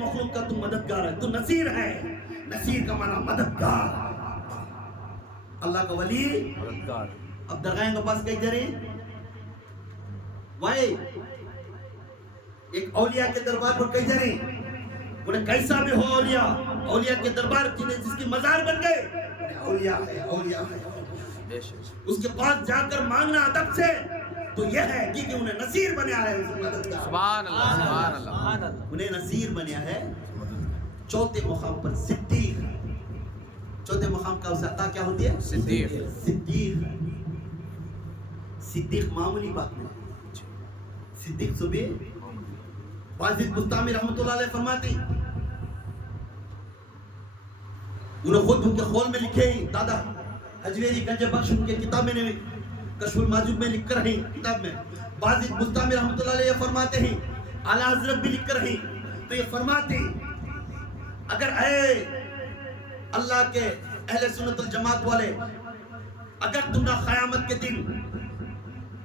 مخلوق کا تو مددگار ہے، تو نصیر ہے. نصیر کا معنی مددگار. اللہ کا ولی مددگار. اب درگاہیں کے پاس کئی جرے وائے ایک اولیاء کے دربار پر کئی جرے انہیں کیسا بھی ہو اولیاء کے دربار جس کی مزار بن گئے اولیاء ہے. اس کے پاس جا کر مانگنا ادب سے تو یہ ہے کہ انہیں نصیر بنیا ہے. سبحان اللہ سبحان اللہ. انہیں نصیر بنیا ہے. چوتھے مقام پر صدیق. چوتھے مقام کا اسے عطا کیا ہوتی ہے؟ صدیق. صدیق معمولی بات نہیں. صدیق صبح واجد بستامی رحمت اللہ علیہ فرماتی انہوں خود ان کے خول میں لکھے ہیں. دادا حجویری گنج بخش ان کے کتاب میں نے کشف المعجوب میں لکھ کر ہیں کتاب میں واجد بستامی رحمت اللہ علیہ فرماتے ہیں اعلیٰ حضرت بھی لکھ کر ہیں تو یہ فرماتے اگر اے اللہ کے اہل سنت الجماعت والے اگر تم نہ قیامت کے دن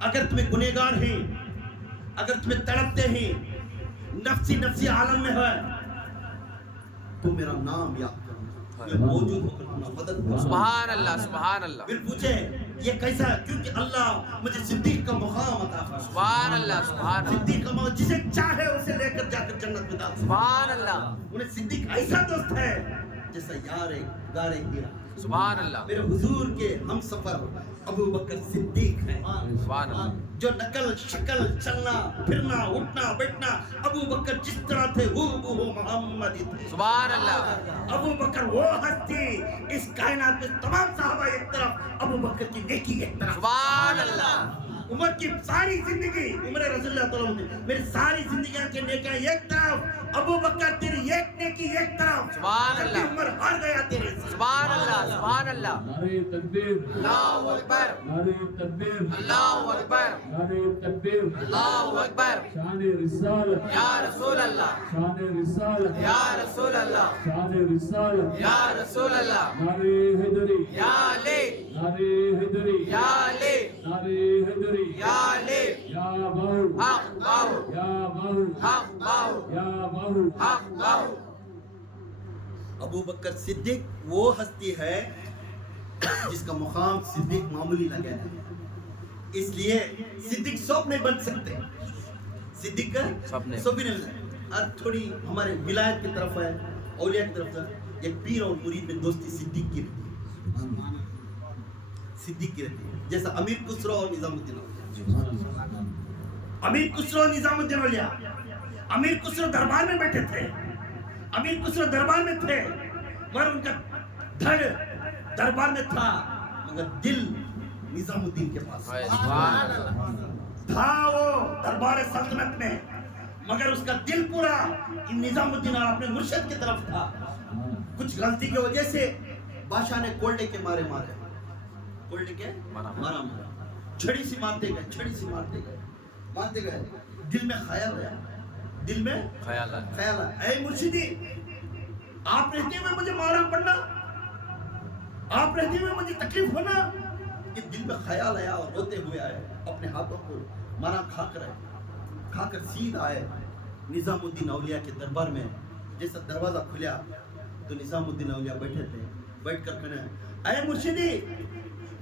اگر تمہیں گنہگار ہیں اگر تمہیں تڑپتے ہیں نفسی عالم میں ہے تو میرا نام یاد کرنا میں موجود ہو کر اپنا مدد کرنا. سبحان اللہ سبحان اللہ. پھر پوچھے یہ کیسا ہے؟ کیونکہ اللہ مجھے صدیق کا مقام عطا فرمایا. سبحان اللہ سبحان اللہ. صدیق کا مقام جسے چاہے اسے لے کر جا کر جنت میں داخل. سبحان اللہ. انہیں صدیق ایسا دوست ہے جیسا یار گار ہیرا. سبحان اللہ. میرے حضور کے ہم سفر ابو بکر صدیق ہیں. سبحان اللہ. جو نقل شکل چلنا پھرنا اٹھنا بیٹھنا ابو بکر جس طرح تھے وہ محمد تھے. سبحان اللہ. ابو بکر وہ ہستی اس کائنات میں تمام صحابہ ایک طرف ابو بکر کی نیکی ایک طرف. سبحان اللہ. عمر کی ساری زندگی عمر رضی اللہ تعالیٰ عنہ میری ساری زندگیاں کے نیکیاں ایک طرف ابو بکر تیری ایک نیکی ایک طرف. سبحان اللہ. عمر ہار گیا تیرے سے. سبحان اللہ سبحان اللہ. نعرہ تکبیر اللہ اکبر نعرہ تکبیر اللہ اکبر نعرہ تکبیر اللہ اکبر. شان رسالت یا رسول اللہ شان رسالت یا رسول اللہ شان رسالت یا رسول اللہ. نعرہ حیدری یا علی نعرہ حیدری یا علی نعرہ حیدری یا علی. یا بہو حق باہو یا بہو حق باہو یا بہو حق باہو. ابو بکر صدیق وہ ہستی ہے جس کا مقام صدیق معمولی لگا ہے. اس لیے صدیق سب نہیں بن سکتے. صدیق سب نہیں بن سکتے. اور تھوڑی ہمارے ولایت کی طرف ہے اولیاء کی طرف ہے. ایک پیر اور مرید میں دوستی صدیق کی رہتی ہے. صدیق کی رہتی ہے جیسا امیر خسرو اور نظام الدین اولیاء. امیر خسرو اور نظام الدین اولیاء امیر خسرو دربار میں بیٹھے تھے. امیر خسرو دربار میں تھے مگر ان کا دھڑ دربار میں تھا مگر دل نظام الدین کے پاس سبحان اللہ. تھا. وہ دربار سلطنت میں مگر اس کا دل پورا نظام الدین اور اپنے مرشد کی طرف تھا. کچھ غلطی کی وجہ سے بادشاہ نے کولڈے کے مارے کولڈے کے مارا چھڑی سی مارتے گئے. دل میں خیال ہے دل میں خیال ہے اے مرشدی آپ رہتے ہوئے مجھے مارا پڑنا آپ رہتے ہوئے مجھے تکلیف ہونا. کہ دل میں خیال آیا اور روتے ہوئے آئے اپنے ہاتھوں کو مارا کھا کر سیدھ آئے نظام الدین اولیاء کے دربار میں. جیسا دروازہ کھلیا تو نظام الدین اولیاء بیٹھے تھے. بیٹھ کر کہنے اے مرشدی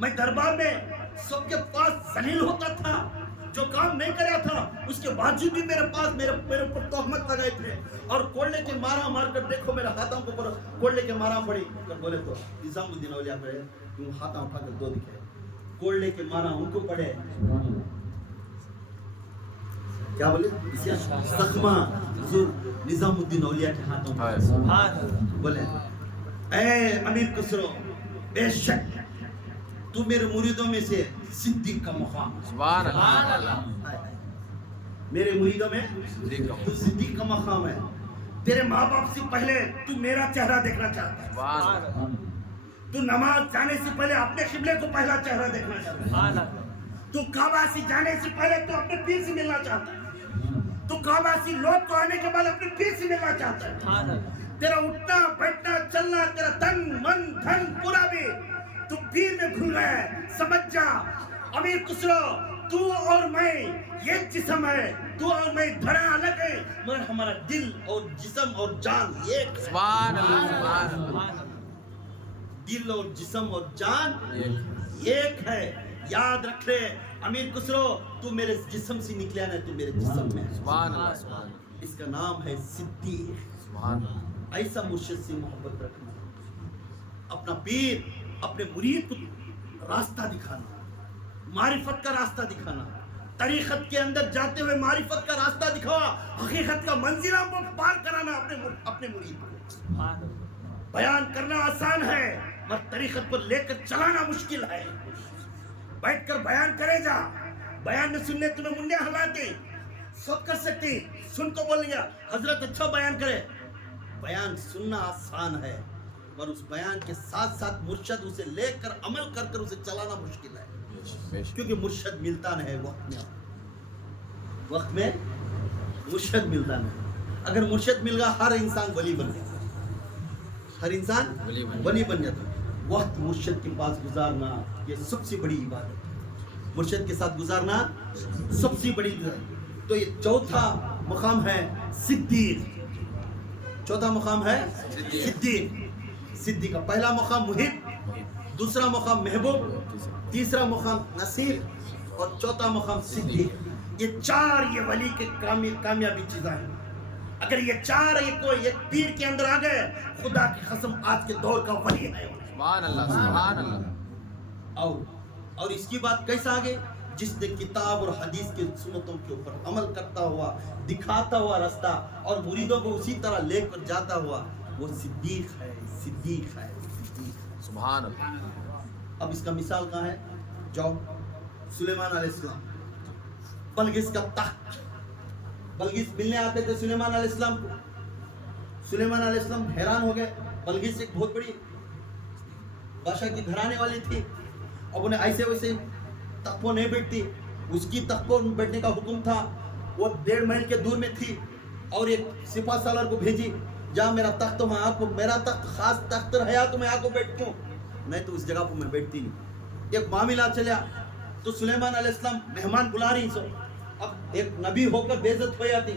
میں دربار میں سب کے پاس ذلیل ہوتا تھا جو کام نہیں کریا تھا اس کے باوجود بھی میرے پاس میرے اوپر تہمت لگائے تھے اور کولے کے مارا مار کر دیکھو میرے ہاتھوں کے اوپر کولے کے مارا پڑی. بولے تو نظام الدین اولیاء پڑے تم ہاتھوں اٹھا کر دو دکھے کولے کے مارا ان کو پڑے. کیا بولے زخمہ حضور نظام الدین اولیاء کے ہاتھوں پر. بولے اے امیر خسرو بے شک تو میرے مریدوں میں سے صدیق کا مقام. سبحان اللہ. میرے مریدوں میں تو صدیق کا مقام ہے. تیرے ماں باپ سے پہلے تو میرا چہرہ دیکھنا چاہتا ہے. سبحان اللہ. تو نماز جانے سے پہلے اپنے قبلے کو پہلا چہرہ دیکھنا چاہتا ہے. تو کعبہ سے جانے سے پہلے تو اپنے پیر سے ملنا چاہتا ہے. تو کعبہ سے لوٹ کو آنے کے بعد اپنے پیر سے ملنا چاہتا ہے. تیرا اٹھنا بیٹھنا چلنا تیرا تن من دھن پورا بھی تو پیر میں گھل رہا ہے. سمجھ جا امیر خسرو تو اور میں یہ جسم ہے تو اور میں دھڑا الگ ہے مگر ہمارا دل اور جسم اور جان ایک ہے. سبحان اللہ سبحان اللہ دل اور جسم اور جان ایک ہے. یاد رکھ لے امیر خسرو تو میرے جسم سے نکلیا نہ تو میرے جسم میں ہے. سبحان اللہ سبحان اللہ اس کا نام ہے صدیق. سبحان اللہ ایسا مرشد سے محبت رکھنا, اپنا پیر اپنے مرید کو راستہ دکھانا, معرفت کا راستہ دکھانا, طریقت کے اندر جاتے ہوئے معرفت کا راستہ دکھاوا, حقیقت کا منزلوں کو پار کرانا اپنے مرید کو. بیان کرنا آسان ہے مگر طریقت کو لے کر چلانا مشکل ہے. بیٹھ کر بیان کرے جا, بیان میں سننے تمہیں منڈے ہلاتے سب کر سکتے, سن کو بول لیا حضرت اچھا بیان کرے. بیان سننا آسان ہے اور اس بیان کے ساتھ ساتھ مرشد اسے لے کر عمل کر کر اسے چلانا مشکل ہے, کیونکہ مرشد ملتا نہیں وقت میں مرشد ملتا نہیں. اگر مرشد مل گیا ہر انسان ولی بن جاتا, ہر انسان ولی بن جاتا. وقت مرشد کے پاس گزارنا یہ سب سے بڑی عبادت ہے, مرشد کے ساتھ گزارنا سب سے بڑی عبادت. تو یہ چوتھا مقام ہے صدیق. چوتھا مقام ہے صدیق. صدیق کا پہلا مقام محب, دوسرا مقام محبوب, تیسرا مقام نصیر اور چوتھا مقام صدیق. یہ چار یہ ولی کے کامیابی چیزیں ہیں. اگر یہ چار ایک پیر کے اندر آ گئے خدا کی قسم آج کے دور کا ولی ہے. سبحان اللہ سبحان اللہ اور اس کی بات کیسا آگے, جس نے کتاب اور حدیث کے سنتوں کے اوپر عمل کرتا ہوا, دکھاتا ہوا راستہ اور مریدوں کو اسی طرح لے کر جاتا ہوا, وہ صدیق ہے. صدیق ہے صدیق. سبحان اللہ. اب اس کا مثال کہاں ہے, جاؤ سلیمان علیہ السلام بلقیس کا تخت, بلقیس ملنے آتے تھے سلیمان علیہ السلام کو. سلیمان علیہ السلام حیران ہو گئے, بلقیس ایک بہت بڑی بادشاہ کی گھرانے والی تھی, اب انہیں ایسے ویسے تخت نہیں بیٹھتی, اس کی تخت پر بیٹھنے کا حکم تھا. وہ 1.5 میل کے دور میں تھی اور ایک سپاہ سالار کو بھیجی, جہاں میرا تخت میں آ کو, میرا تخت خاص تخت رہا تو میں آ کو بیٹھتی ہوں, نہیں تو اس جگہ پر میں بیٹھتی نہیں. ایک معاملہ چلیا تو سلیمان علیہ السلام مہمان بلا رہی سو. اب ایک نبی ہو کر بے عزت ہو جاتی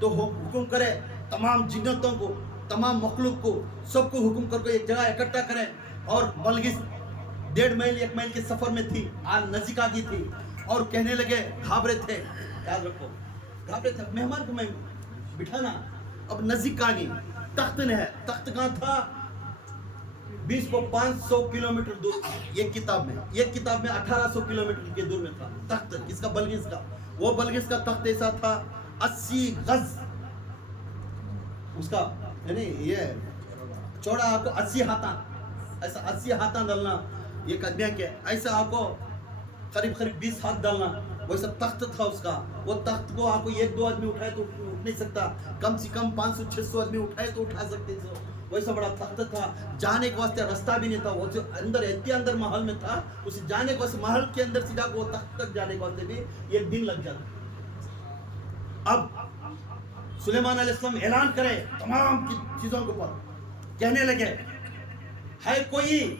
تو حکم کرے تمام جنتوں کو, تمام مخلوق کو, سب کو حکم کر کے ایک جگہ اکٹھا کریں. اور بلقیس 1.5 میل 1 میل کے سفر میں تھی, آج نزدیک آ گئی تھی اور کہنے لگے, گھابرے تھے, یاد رکھو گھابرے تھے, مہمان کو میں بٹھانا, اب نزدیک آ گئی. تخت نے ہے, تخت کہاں تھا 20 کو 500 کلومیٹر دور. ایک کتاب میں 1800 کلومیٹر کے دور میں تھا تخت. کس کا؟ بلقیس کا. وہ بلقیس کا تخت ایسا تھا 80 گز اس کا, یعنی یہ چوڑا آپ کو 80 ہاتھاں, ایسا 80 ہاتھاں ڈالنا یہ قدمیاں کے, ایسا آپ کو قریب 20 ہاتھ ڈالنا, ویسا تخت تھا اس کا. وہ تخت کو آپ کو 1-2 آدمی اٹھائے تو اٹھ نہیں سکتا, کم سے کم 500-600 آدمی اٹھائے تو اٹھا سکتے تھے. ویسا بڑا تخت تھا. جانے کے واسطے راستہ بھی نہیں تھا, وہ جو اندر اندر محل میں تھا, اسے جانے کے واسطے محل کے اندر سیدھا وہ تخت تک جانے کے واسطے بھی 1 دن لگ جاتا. اب سلیمان علیہ السلام اعلان کرے تمام چیزوں کے اوپر, کہنے لگے ہے کوئی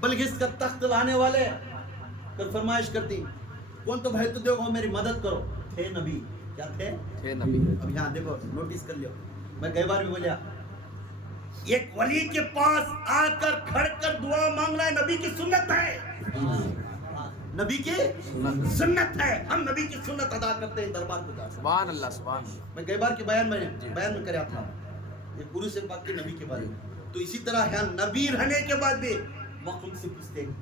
بلقیس کا تخت لانے والے, پھر فرمائش کرتی, کون تو بھائی تو دیکھو میری مدد کرو. تھے نبی, کیا تھے نبی. اب یہاں دیکھو نوٹس کر لیو, میں کئی بار بھی بولیا, ایک ولی کے پاس آ کر کھڑ کر دعا مانگنا ہے نبی کی سنت ہے. نبی کی سنت ہے, ہم نبی کی سنت ادا کرتے ہیں دربار کو جا. سبحان اللہ سبحان اللہ. میں کئی بار کے بیان میں کریا تھا یہ گرو سے پاک کے نبی کے بارے میں. تو اسی طرح یہاں نبی رہنے کے بعد بھی مخلوق سے پوچھتے ہیں.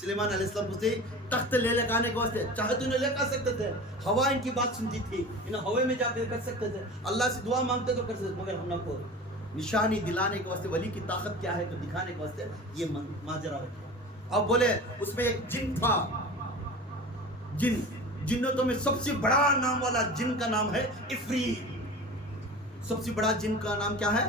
سلیمان علیہ السلام پوچھتے تخت لے آنے کے واسطے, چاہے تو انہیں لے کر سکتے تھے, ہوا ان کی بات سنتی تھی, انہیں ہوے میں جا کر سکتے تھے, اللہ سے دعا مانگتے تو کر سکتے, مگر ہم کو نشانی دلانے کے واسطے, ولی کی طاقت کیا ہے تو دکھانے کے واسطے یہ ماجرا رکھا. اب بولے اس میں ایک جن تھا, جنتوں میں سب سے بڑا نام والا جن کا نام ہے عفریت. سب سے بڑا جن کا نام کیا ہے؟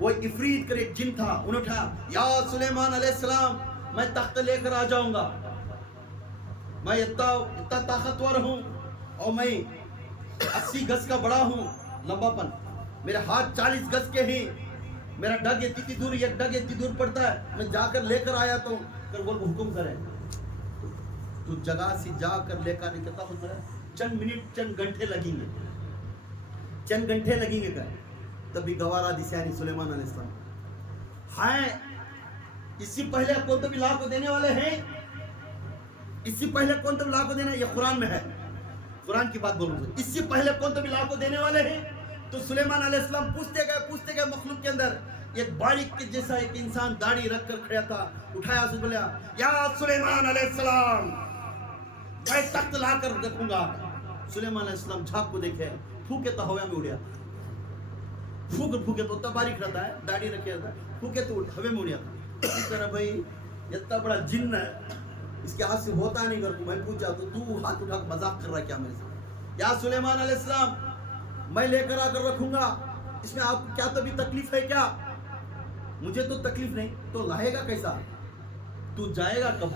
وہ عفریت کر ایک جن تھا. انہوں نے کہا یا سلیمان علیہ السلام میں تخت لے کر آ جاؤں گا, میں اتنا طاقتور ہوں اور میں 80 گز کا بڑا ہوں, لمبا پن, میرے ہاتھ 40 گز کے ہیں, میرا ڈگ اتنی دور, ایک ڈگ اتنی دور پڑتا ہے, میں جا کر لے کر آیا تو پھر وہ حکم کرے. تو تو جگہ سے جا کر لے کر نکلتا ہوتا ہے، چند منٹ چند گھنٹے لگیں گے کہ تبھی گوارا دسیانی سلیمان علیہ السلام ہائے اس سے پہلے کون تو بھی لا کو دینے والے ہیں، اس سے پہلے کون تو بھی لا کو دینے، یہ قرآن میں ہے، قرآن کی بات بولوں گا، اس سے پہلے کون تو بھی لا کو دینے والے ہیں. تو سلیمان علیہ السلام پوچھتے گئے مخلوق کے اندر ایک باریک کے جیسا ایک انسان داڑھی رکھ کر کھڑا تھا، اٹھایا اسے بولیا یا سلیمان علیہ السلام میں تخت لا کر رکھوں گا. سلیمان علیہ السلام جھاگ کو دیکھے، پھوکے تو ہوا میں اڑیا، پھوکے تو اتنا باریک رہتا ہے، داڑھی رکھے رہتا ہے، پھوکے تو ہوے میں اڑیا تھا. اس طرح بھائی اتنا بڑا جن ہے، اس کے ہاتھ سے ہوتا نہیں کر. میں پوچھا تو ہاتھ اٹھا کر مذاق کر رہا ہے کیا میرے سے؟ یا سلیمان علیہ السلام میں لے کر آ کر رکھوں گا، اس میں آپ کو کیا تبھی تکلیف ہے کیا؟ مجھے تو تکلیف نہیں، تو لائے گا کیسا؟ تو جائے گا کب؟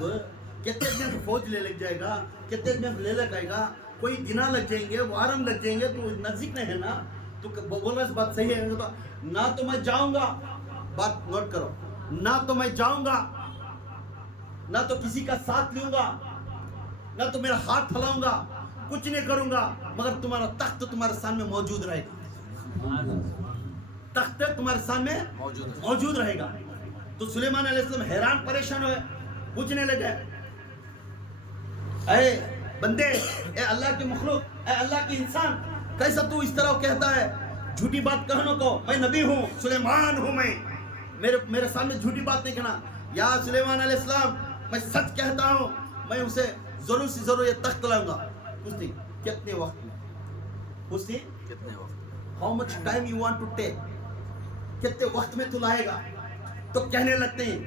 کتنے دن فوج لے لگ جائے گا، کتنے دن لے لگ آئے گا، کوئی دنہ لگ جائیں گے، وارم لگ جائیں گے، تو نزدیک نہیں ہے نا. تو بول رہا ہے بات صحیح ہے، نہ تو میں جاؤں گا، بات نوٹ کرو، نہ تو میں جاؤں گا، نہ تو کسی کا ساتھ لوں گا، نہ تو میرا ہاتھ پھیلاؤں گا، کچھ نہیں کروں گا، مگر تمہارا تخت تمہارے سامنے موجود رہے گا، تخت تمہارے سامنے موجود رہے گا. تو سلیمان علیہ السلام حیران پریشان ہوئے، پوچھنے لگے اے بندے، اے اللہ کے مخلوق، اے اللہ کے انسان، کیسا تو اس طرح کہتا ہے جھوٹی بات کہنے کو؟ میں نبی ہوں، سلیمان ہوں، میں میرے سامنے جھوٹی بات نہیں کہنا. یا سلیمان علیہ السلام میں سچ کہتا ہوں، میں اسے ضرور سے ضرور یہ تخت لاؤں گا. پوچھتی کتنے وقت میں، پوچھتی کتنے وقت، how much time you want to take, کتنے وقت میں تو لائے گا؟ تو کہنے لگتے ہیں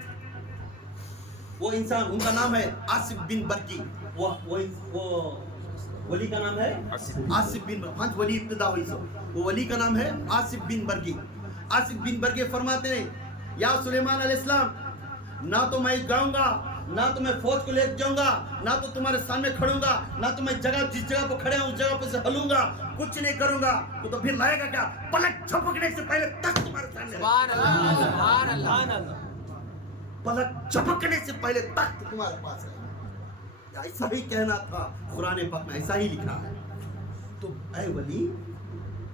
وہ انسان، ان کا نام ہے آصف بن برکی، وہ ولی کا نام ہے آصف بن، ہاں ولی ابتدا ہوئی سو، وہ ولی کا نام ہے آصف بن برکی. آصف بن برکی فرماتے ہیں یا سلیمان علیہ السلام نہ تو میں جاؤں گا، نہ تو میں فوج کو لے جاؤں گا، نہ تو تمہارے سامنے کھڑوں گا، نہ تو میں جس جگہ پہ کھڑے ہوں اس جگہ پہ سے ہلوں گا، کچھ نہیں کروں گا. تو پھر لائے گا کیا؟ پلک جھپکنے سے پہلے تخت تمہارے سامنے، سبحان اللہ، سبحان اللہ، پلک جھپکنے سے پہلے تخت تمہارے پاس ہے. ایسا ہی کہنا تھا، قرآن پاک میں ایسا ہی لکھا ہے. تو اے ولی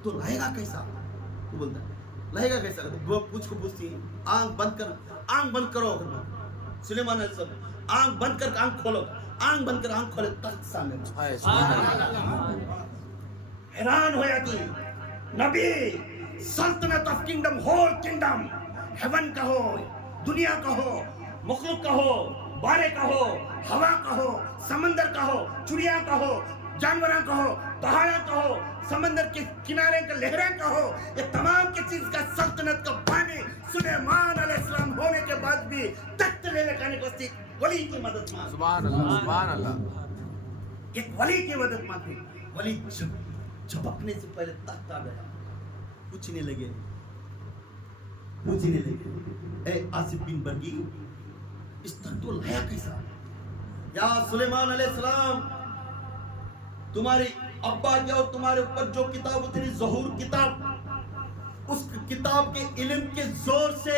تو لائے گا کیسا؟ تو بولتا ہے لائے گا کیسا؟ وہ پوچھتی ہیں آنکھ بند کرو. سلیمان علیہ السلام آنکھ بند کر آنکھ کھولو، آنکھ بند کر آنکھ کھولے، تخت سامنے. حیران ہو جاتی نبی، سلطنت of kingdom, whole kingdom, heaven کا ہو، دنیا کا ہو، مخلوق کا ہو، بارے کا ہو، ہوا کا ہو، سمندر کا ہو، چڑیا کا ہو، جانوراں کا ہو، پہاڑوں کا ہو، سمندر کے کنارے کا لہریں کا ہو، یہ تمام کی چیز کا سلطنت کا بانی سلیمان علیہ السلام ہونے کے بعد بھی تخت لے لگانے کو ولی کی مدد مانگ. سبحان اللہ، سبحان اللہ. ایک ولی کی مدد مانگتے، ولی جھپکنے سے پہلے تخت آ گیا. پوچھنے لگے اے آصف بن برکی اس تخت کو لایا کیسا؟ یا سلیمان علیہ السلام تمہاری ابا کے اور تمہارے اوپر جو کتاب اتری ظہور کتاب، اس کتاب کے علم کے زور سے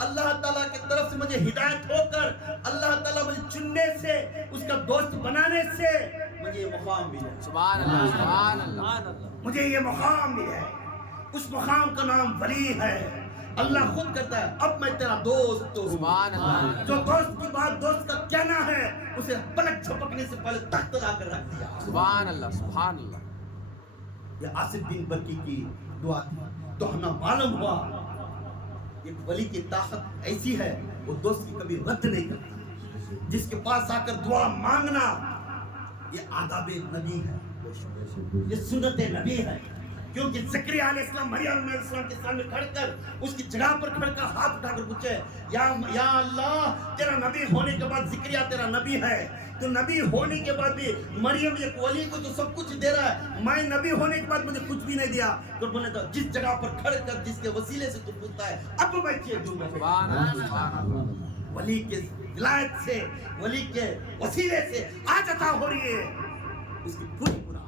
اللہ تعالیٰ کی طرف سے مجھے ہدایت ہو کر اللہ تعالیٰ مجھے چننے سے، اس کا دوست بنانے سے مجھے یہ مقام ملا. سبحان اللہ، سبحان اللہ. مجھے یہ مقام ملا ہے، اس مقام کا نام ولی ہے. اللہ خود کہتا ہے اب میں تیرا دوست ہوں. سبحان اللہ. جو دوست کی بات دوست کا کہنا ہے اسے پلک جھپکنے سے پہلے تخت لا کر رکھ دیا. سبحان اللہ، سبحان اللہ. یہ آصف بن برکی کی دعا تھی. تو ہمیں معلوم ہوا ایک ولی کی طاقت ایسی ہے، وہ دوست کی کبھی رد نہیں کرتا. جس کے پاس آ کر دعا مانگنا یہ آداب نبی ہے، یہ سنت نبی ہے. کیونکہ زکریا علیہ السلام مریم علیہ السلام کے سامنے کھڑ کر اس کی جگہ پر کھڑ کر ہاتھ اٹھا کر پوچھے یا اللہ تیرا نبی ہونے کے بعد زکریا تیرا نبی ہے، تو نبی ہونے کے بعد بھی مریم ایک ولی کو تو سب کچھ دے رہا ہے، میں نبی ہونے کے بعد مجھے کچھ بھی نہیں دیا. تو بولے تو جس جگہ پر کھڑ کر جس کے وسیلے سے تو پوچھتا ہے اب میں چیز دوں گا. سبحان اللہ، سبحان اللہ. ولی کے ولایت سے، ولی کے وسیلے سے آج عطا ہو رہی ہے اس کی پوری مراد،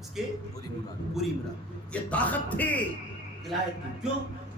اس کی پوری مراد. یہ طاقت تھی ولایت کی. کیوں؟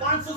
500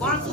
500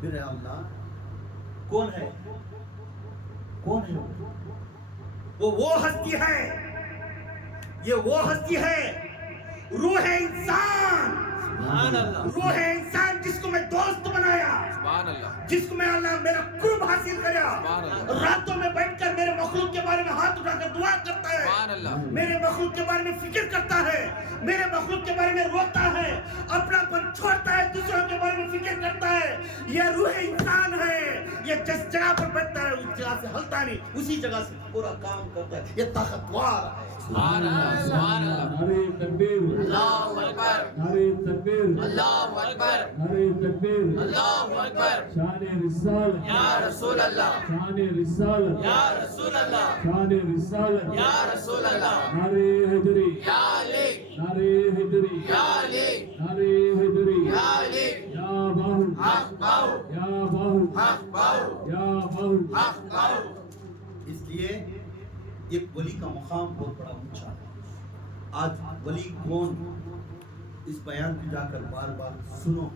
پھر اللہ کون ہے؟ کون ہے وہ ہستی ہے، یہ وہ ہستی ہے، روح انسان، سبحان اللہ، روح انسان جس کو میں دوست بنایا، سبحان اللہ، جس کو میں اللہ میرا قرب حاصل کریا، سبحان اللہ، راتوں میں بیٹھ کر میرے مخلوق کے بارے میں ہاتھ اٹھا کر دعا کرتا ہے، سبحان اللہ، میرے مخلوق کے بارے میں فکر کرتا ہے، میرے مخلوق کے بارے میں روتا ہے، اپنا پن چھوڑتا ہے، دوسروں کے بارے میں فکر کرتا ہے، یہ روح انسان ہے، یہ جس جگہ پر بیٹھتا ہے اس جگہ سے ہلتا نہیں، اسی جگہ سے پورا کام کرتا ہے، یہ طاقتور ہے۔ سبحان اللہ، سبحان اللہ، نعرہ تکبیر، اللہ اکبر، نعرہ تکبیر، اللہ اکبر، نعرہ تکبیر، اللہ اکبر، شان رسالت، یا رسول اللہ، شان رسالت، یا رسول اللہ، شان رسالت، یا رسول اللہ، نعرہ حیدری، یا علی، نعرہ حیدری، یا علی، نعرہ حیدری، یا علی، یا باہو، حق باہو، یا باہو، حق باہو، یا باہو، حق باہو، اس لیے ایک ولی کا مقام بہت بڑا اونچا ہے۔ آج ولی کون، اس بیان کو جا کر بار بار سنو،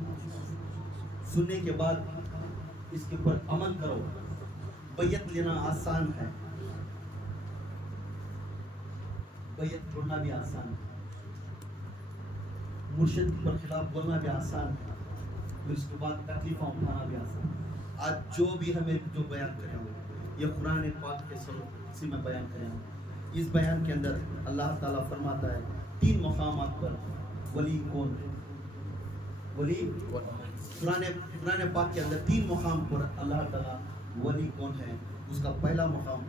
سننے کے بعد اس کے اوپر عمل کرو۔ بیعت لینا آسان ہے، بیعت چھوڑنا بھی آسان ہے، مرشد پر خلاف بولنا بھی آسان ہے، پھر اس کے بعد تکلیفیں اٹھانا بھی آسان ہے۔ آج جو بھی ہمیں جو بیان کرے ہوں یہ قرآن پاک کے سے میں بیان کرے ہوں۔ اس بیان کے اندر اللہ تعالیٰ فرماتا ہے 3 مقامات پر ولی کون ہے، ولی قرآن پاک کے اندر 3 مقام پر اللہ تعالیٰ ولی کون ہے۔ اس کا پہلا مقام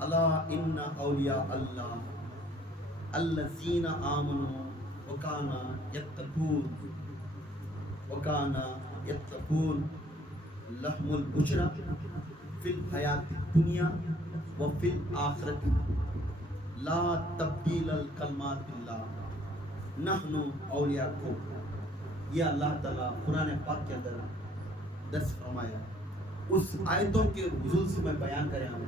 اللہ ان اولیاء اللہ الذین آمنوا وکانا یتقون لهم البشرا فی الحیات الدنیا وفی الآخرت لا تبدیل الکلمات اللہ نحن اولیاءکم۔ یہ اللہ تعالیٰ قرآن پاک کے اندر درس فرمایا، اس آیتوں کے حضور سے میں بیان کرے ہوں۔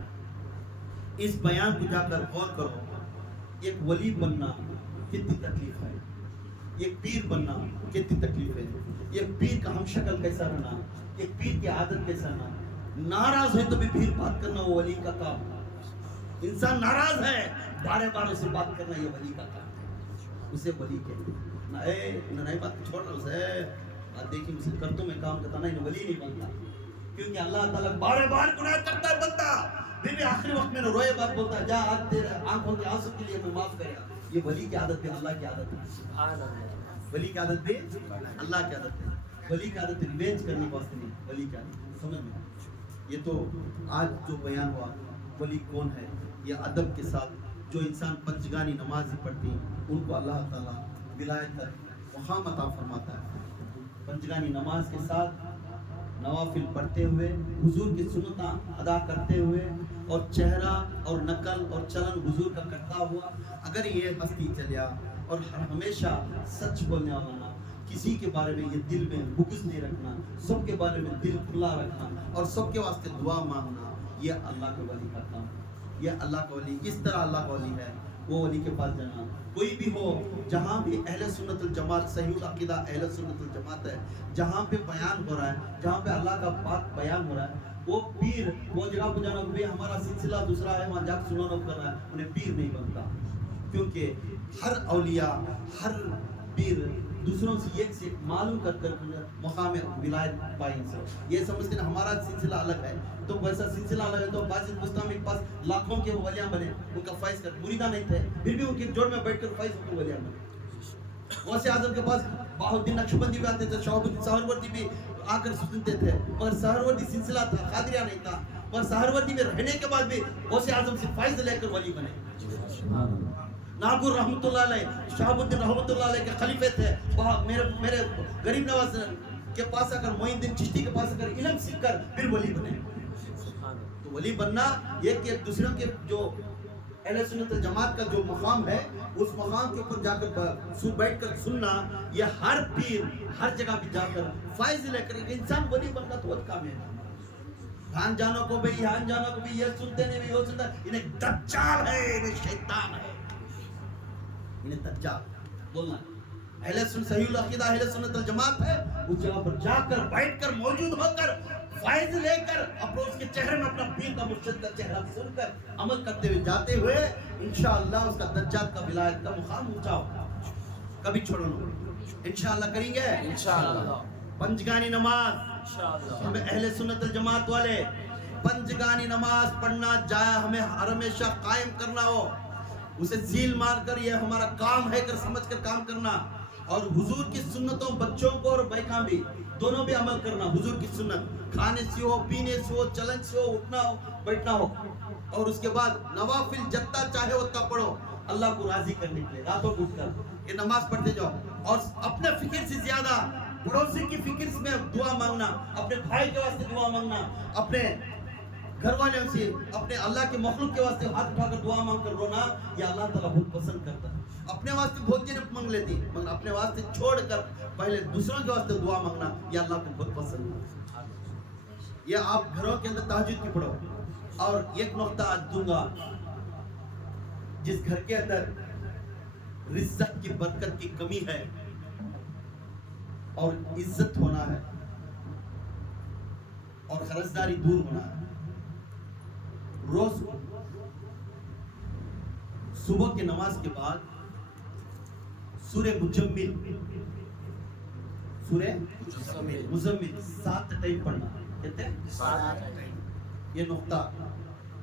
اس بیان کو جا کر غور کرو، ایک ولی بننا کتنی تکلیف ہے، ایک پیر بننا کتنی تکلیف ہے، ایک پیر کا ہم شکل کیسا رہنا، ایک پیر کی عادت کیسا رہنا۔ ناراض ہے تو بھی پھر بات کرنا وہ ولی کا کام، انسان ناراض ہے بارے بار اسے بات کرنا یہ ولی کا کام ہے، اسے ولی کہتے ہیں۔ نئی بات چھوڑ رہا اسے بات دیکھیں، اسے کرتوں میں کام کرتا نہیں ولی نہیں بنتا، کیونکہ اللہ تعالیٰ بارے بار گناہ کرتا ہے بنتا، پھر بھی آخری وقت میں روئے بات بولتا ہے جا آج تیرے آنکھوں کے آنسو کے لیے میں معاف کریا۔ یہ ولی کی عادت بھی اللہ کی عادت ہے، ولی کی عادت بھی اللہ کی عادت ہے۔ ولی کی عادت ریونج کرنے کو واسطے نہیں، ولی کی عادت سمجھ میں۔ یہ تو آج جو بیان ہوا ولی کون ہے، یہ ادب کے ساتھ جو انسان پنجگانی نماز ہی پڑھتی ہیں ان کو اللہ تعالیٰ ولایت تک مقام عطا فرماتا ہے۔ پنجگانی نماز کے ساتھ نوافل پڑھتے ہوئے، حضور کی سنتاں ادا کرتے ہوئے، اور چہرہ اور نقل اور چلن حضور کا کرتا ہوا اگر یہ ہستی چلیا اور ہمیشہ سچ بولنے والا نہ، کسی کے بارے میں یہ دل میں بغض نہیں رکھنا، سب کے بارے میں دل کھلا رکھنا اور سب کے واسطے دعا مانگنا، یہ اللہ کے ولی کا کام، یہ اللہ کا ولی، اس طرح اللہ کا ولی ہے۔ وہ ولی کے پاس جانا، کوئی بھی ہو جہاں بھی اہل سنت الجماعت صحیح العقیدہ اہل سنت الجماعت ہے، جہاں پہ بیان ہو رہا ہے، جہاں پہ اللہ کا پاک بیان ہو رہا ہے، وہ پیر وہ جگہ پہ جانا کہ ہمارا سلسلہ دوسرا ہے وہاں جا کے سننا کر رہا ہے، انہیں پیر نہیں بنتا، کیونکہ ہر اولیاء ہر پیر دوسروں سے ایک سے معلوم کر مقام ولایت پائی سے، یہ سمجھتے ہیں ہمارا سلسلہ الگ ہے، تو ویسا سلسلہ الگ ہے تو باجد مستم کے پاس لاکھوں کے ولیاں بنے، ان کا فیض کر مریدہ نہیں تھے، پھر بھی ان کے جوڑ میں بیٹھ کر فیض ہو کے ولیاں بنے۔ غوث اعظم کے پاس بہاؤالدین نقشبندی بھی آتے تھے، شہاب الدین سہروردی بھی آ کر سنتے تھے، مگر سہروردی سلسلہ تھا، قادریہ نہیں تھا، مگر سہروردی میں رہنے کے بعد بھی غوث اعظم سے فیض لے کر ولی بنے۔ ناگور رحمۃ اللہ علیہ، شہاب الدین رحمۃ اللہ علیہ کے خلیفے تھے، وہاں میرے غریب نواز کے پاس آ کر معین الدین چشتی کے پاس آ کر علم سیکھ کر پھر ولی بنے۔ تو ولی بننا یہ کہ ایک دوسروں کے جو اہل سنت الجماعت کا جو مقام ہے اس مقام کے اوپر جا کر بیٹھ کر سننا، یہ ہر پیر ہر جگہ پہ جا کر فائز لے کر انسان ولی بننا تو بہت کام ہے۔ ہان جانوں کو بھی ہان جانوں کو بھی یہ سنتے نہیں بھی وہ سنتا، انہیں دجال ہے، انہیں شیطان ہے، انہیں دجال بولنا اہل سنت صحیح العقیدہ اہل سنت الجماعت ہے، اس جگہ پر جا کر بیٹھ کر موجود ہو کر فائز لے کر اپنے اس کے چہرے میں اپنا پیر کا مرشد کا چہرہ سن کر عمل کرتے ہوئے جاتے ہوئے انشاءاللہ اس کا درجات کا ولایت کا مقام اونچا ہوگا، کبھی چھوڑو نہ، انشاءاللہ کریں گے انشاءاللہ پنجگانی نماز ہمیں اہل سنت الجماعت والے پنجگانی نماز پڑھنا جایا ہمیں ہمیشہ قائم کرنا ہو، اسے زیل مار کر یہ ہمارا کام ہے کر سمجھ کر کام کرنا، اور حضور کی سنتوں بچوں کو اور بیکاں بھی دونوں بھی عمل کرنا، حضور کی سنت کھانے سے ہو پینے سے ہو چلن سے ہو اٹھنا ہو بیٹھنا ہو، اور اس کے بعد نوافل جتنا چاہے اتنا پڑھو اللہ کو راضی کرنے کے لیے، راتوں کو اٹھ کر یہ نماز پڑھتے جاؤ، اور اپنے فکر سے زیادہ پڑوسی کی فکر میں دعا مانگنا، اپنے بھائی کے واسطے دعا مانگنا، اپنے گھر والوں سے اپنے اللہ کے مخلوق کے واسطے ہاتھ اٹھا کر دعا مانگ کر رونا، یہ اللہ تعالیٰ بہت پسند کرتا ہے۔ اپنے واسطے بہت چیزیں مانگ لیتی مگر اپنے واسطے چھوڑ کر پہلے دوسروں کے واسطے دعا مانگنا یہ اللہ کو بہت پسند ہے۔ یہ آپ گھروں کے اندر تہجد کی پڑھو، اور ایک نقطہ آج دوں گا، جس گھر کے اندر رزق کی برکت کی کمی ہے اور عزت ہونا ہے اور قرضداری دور ہونا ہے، روز صبح کی نماز کے بعد سورہ مزمل 7 ٹائم پڑھنا، کہتے ہیں یہ نقطہ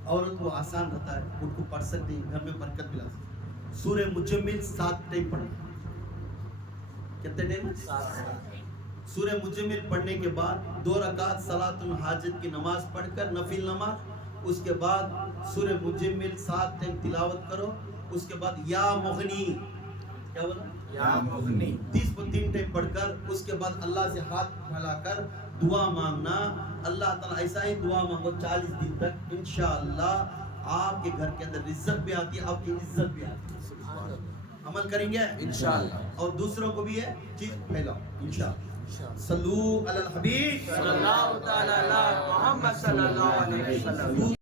عورت کو آسان رہتا ہے، ان کو پڑھ سکتے ہیں، گھر میں برکت ملا سکتے ہیں۔ سورہ مزمل 7 ٹائم پڑھنا، کتنے ٹائم؟ سورہ مزمل پڑھنے کے بعد 2 رکعت صلاۃ الحاجت کی نماز پڑھ کر نفل نماز، اس کے بعد سورہ مزمل 7 ٹائم تلاوت کرو، اس کے بعد یا مغنی، کیا بولا؟ یا مغنی 30 ٹائم پڑھ کر اس کے بعد اللہ سے ہاتھ پھیلا کر دعا مانگنا، اللہ تعالیٰ ایسا ہی دعا مانگو 40 دن تک، انشاءاللہ آپ کے گھر کے اندر رزق بھی آتی ہے، آپ کی عزت بھی آتی ہے۔ عمل کریں گے انشاءاللہ، اور دوسروں کو بھی یہ چیز پھیلاؤ انشاءاللہ۔ صلو علی الحبیب صلی اللہ تعالی علی محمد صلی اللہ علیہ وسلم۔